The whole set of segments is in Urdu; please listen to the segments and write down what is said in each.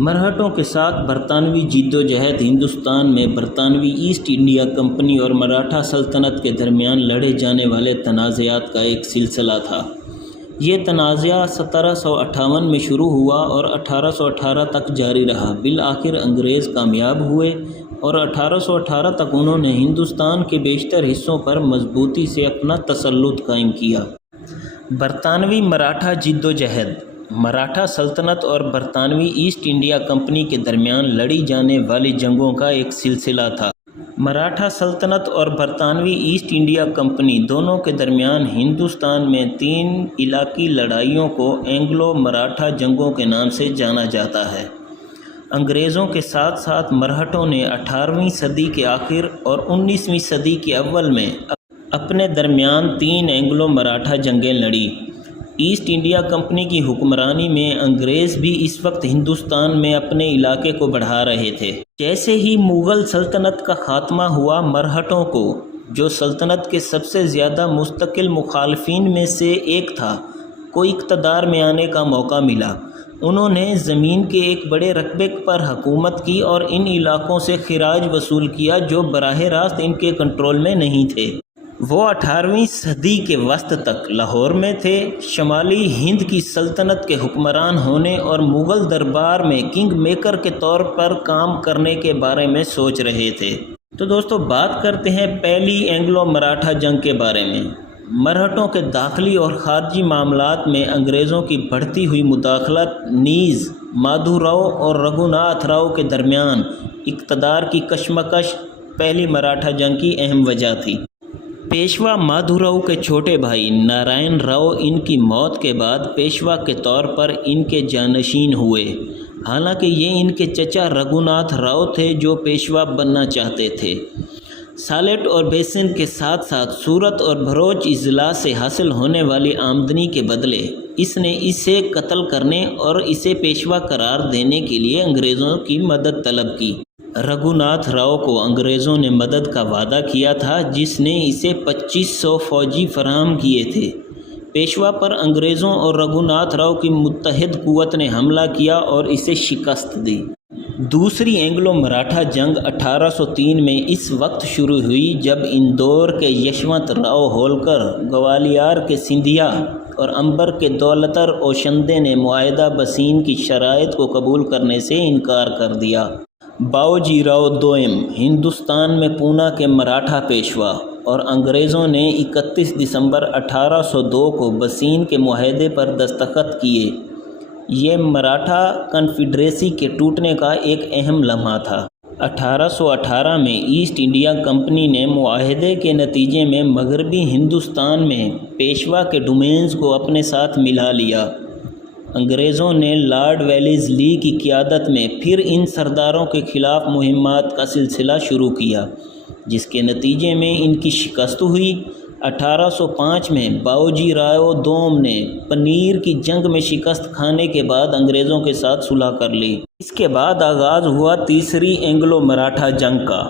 مرہٹوں کے ساتھ برطانوی جدوجہد ہندوستان میں برطانوی ایسٹ انڈیا کمپنی اور مراٹھا سلطنت کے درمیان لڑے جانے والے تنازعات کا ایک سلسلہ تھا۔ یہ تنازعہ 1758 میں شروع ہوا اور 1818 تک جاری رہا۔ بالآخر انگریز کامیاب ہوئے اور 1818 تک انہوں نے ہندوستان کے بیشتر حصوں پر مضبوطی سے اپنا تسلط قائم کیا۔ برطانوی مراٹھا جدوجہد مراٹھا سلطنت اور برطانوی ایسٹ انڈیا کمپنی کے درمیان لڑی جانے والی جنگوں کا ایک سلسلہ تھا۔ مراٹھا سلطنت اور برطانوی ایسٹ انڈیا کمپنی دونوں کے درمیان ہندوستان میں 3 علاقائی لڑائیوں کو اینگلو مراٹھا جنگوں کے نام سے جانا جاتا ہے۔ انگریزوں کے ساتھ ساتھ مرہٹوں نے 18ویں صدی کے آخر اور 19ویں صدی کے اول میں اپنے درمیان 3 اینگلو مراٹھا جنگیں لڑیں۔ ایسٹ انڈیا کمپنی کی حکمرانی میں انگریز بھی اس وقت ہندوستان میں اپنے علاقے کو بڑھا رہے تھے۔ جیسے ہی مغل سلطنت کا خاتمہ ہوا، مرہٹوں کو، جو سلطنت کے سب سے زیادہ مستقل مخالفین میں سے ایک تھا، کو اقتدار میں آنے کا موقع ملا۔ انہوں نے زمین کے ایک بڑے رقبے پر حکومت کی اور ان علاقوں سے خراج وصول کیا جو براہ راست ان کے کنٹرول میں نہیں تھے۔ وہ 18ویں صدی کے وسط تک لاہور میں تھے، شمالی ہند کی سلطنت کے حکمران ہونے اور مغل دربار میں کنگ میکر کے طور پر کام کرنے کے بارے میں سوچ رہے تھے۔ تو دوستو، بات کرتے ہیں پہلی اینگلو مراٹھا جنگ کے بارے میں۔ مرہٹوں کے داخلی اور خارجی معاملات میں انگریزوں کی بڑھتی ہوئی مداخلت نیز مادھوراؤ اور رگھوناتھ راؤ کے درمیان اقتدار کی کشمکش پہلی مراٹھا جنگ کی اہم وجہ تھی۔ پیشوا مادھوراؤ کے چھوٹے بھائی نارائن راؤ ان کی موت کے بعد پیشوا کے طور پر ان کے جانشین ہوئے، حالانکہ یہ ان کے چچا رگھوناتھ راؤ تھے جو پیشوا بننا چاہتے تھے۔ سالٹ اور بیسن کے ساتھ ساتھ سورت اور بھروچ اضلاع سے حاصل ہونے والی آمدنی کے بدلے اس نے اسے قتل کرنے اور اسے پیشوا قرار دینے کے لیے انگریزوں کی مدد طلب کی۔ رگھوناتھ راؤ کو انگریزوں نے مدد کا وعدہ کیا تھا، جس نے اسے 2500 فوجی فراہم کیے تھے۔ پیشوا پر انگریزوں اور رگھوناتھ راؤ کی متحد قوت نے حملہ کیا اور اسے شکست دی۔ دوسری اینگلو مراٹھا جنگ 1803 میں اس وقت شروع ہوئی جب اندور کے یشونت راؤ ہولکر، گوالیار کے سندھیا اور امبر کے دولتر اوشندے نے معاہدہ بسین کی شرائط کو قبول کرنے سے انکار کر دیا۔ باؤجی راؤ دوئم ہندوستان میں پونا کے مراٹھا پیشوا اور انگریزوں نے 31 دسمبر 1802 کو بسین کے معاہدے پر دستخط کیے۔ یہ مراٹھا کنفیڈریسی کے ٹوٹنے کا ایک اہم لمحہ تھا۔ 1818 میں ایسٹ انڈیا کمپنی نے معاہدے کے نتیجے میں مغربی ہندوستان میں پیشوا کے ڈومینز کو اپنے ساتھ ملا لیا۔ انگریزوں نے لارڈ ویلیز لی کی قیادت میں پھر ان سرداروں کے خلاف مہمات کا سلسلہ شروع کیا، جس کے نتیجے میں ان کی شکست ہوئی۔ 1805 میں باؤجی راؤ دوم نے پنیر کی جنگ میں شکست کھانے کے بعد انگریزوں کے ساتھ صلح کر لی۔ اس کے بعد آغاز ہوا تیسری اینگلو مراٹھا جنگ کا۔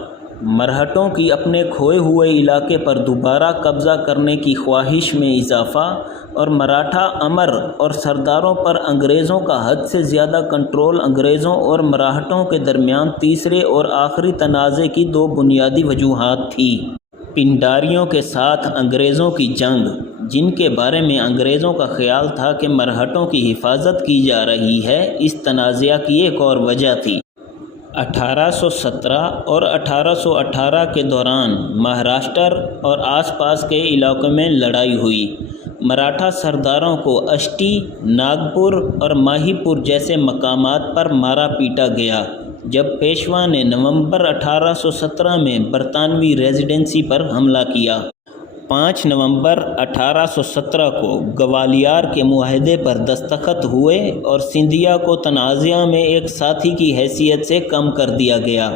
مرہٹوں کی اپنے کھوئے ہوئے علاقے پر دوبارہ قبضہ کرنے کی خواہش میں اضافہ اور مراٹھا امر اور سرداروں پر انگریزوں کا حد سے زیادہ کنٹرول انگریزوں اور مراٹھوں کے درمیان تیسرے اور آخری تنازع کی 2 بنیادی وجوہات تھیں۔ پنڈاریوں کے ساتھ انگریزوں کی جنگ، جن کے بارے میں انگریزوں کا خیال تھا کہ مرہٹوں کی حفاظت کی جا رہی ہے، اس تنازع کی ایک اور وجہ تھی۔ 1817 اور 1818 کے دوران مہاراشٹر اور آس پاس کے علاقوں میں لڑائی ہوئی۔ مراٹھا سرداروں کو اشٹی، ناگپور اور ماہی پور جیسے مقامات پر مارا پیٹا گیا، جب پیشوا نے نومبر 1817 میں برطانوی ریزیڈنسی پر حملہ کیا۔ 5 نومبر 1817 کو گوالیار کے معاہدے پر دستخط ہوئے اور سندھیا کو تنازعہ میں ایک ساتھی کی حیثیت سے کم کر دیا گیا۔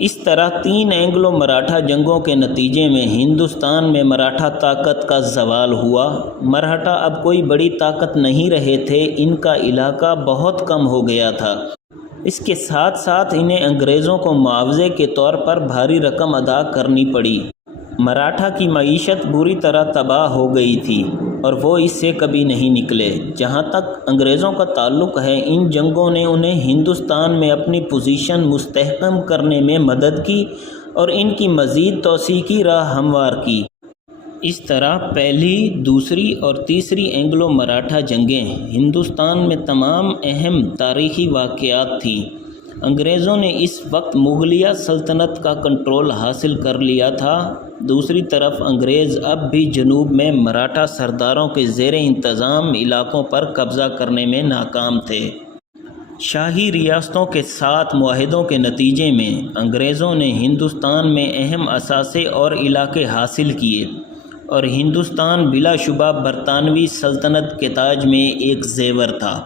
اس طرح 3 اینگلو مراٹھا جنگوں کے نتیجے میں ہندوستان میں مراٹھا طاقت کا زوال ہوا۔ مرہٹا اب کوئی بڑی طاقت نہیں رہے تھے، ان کا علاقہ بہت کم ہو گیا تھا۔ اس کے ساتھ ساتھ انہیں انگریزوں کو معاوضے کے طور پر بھاری رقم ادا کرنی پڑی۔ مراٹھا کی معیشت بری طرح تباہ ہو گئی تھی۔ اور وہ اس سے کبھی نہیں نکلے۔ جہاں تک انگریزوں کا تعلق ہے، ان جنگوں نے انہیں ہندوستان میں اپنی پوزیشن مستحکم کرنے میں مدد کی اور ان کی مزید توسیع کی راہ ہموار کی۔ اس طرح پہلی، دوسری اور تیسری اینگلو مراٹھا جنگیں ہندوستان میں تمام اہم تاریخی واقعات تھیں۔ انگریزوں نے اس وقت مغلیہ سلطنت کا کنٹرول حاصل کر لیا تھا۔ دوسری طرف انگریز اب بھی جنوب میں مراٹھا سرداروں کے زیر انتظام علاقوں پر قبضہ کرنے میں ناکام تھے۔ شاہی ریاستوں کے ساتھ معاہدوں کے نتیجے میں انگریزوں نے ہندوستان میں اہم اثاثے اور علاقے حاصل کیے اور ہندوستان بلا شبہ برطانوی سلطنت کے تاج میں ایک زیور تھا۔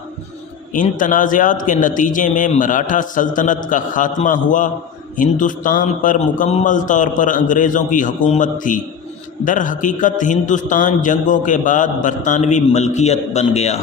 ان تنازعات کے نتیجے میں مراٹھا سلطنت کا خاتمہ ہوا۔ ہندوستان پر مکمل طور پر انگریزوں کی حکومت تھی۔ در حقیقت ہندوستان جنگوں کے بعد برطانوی ملکیت بن گیا۔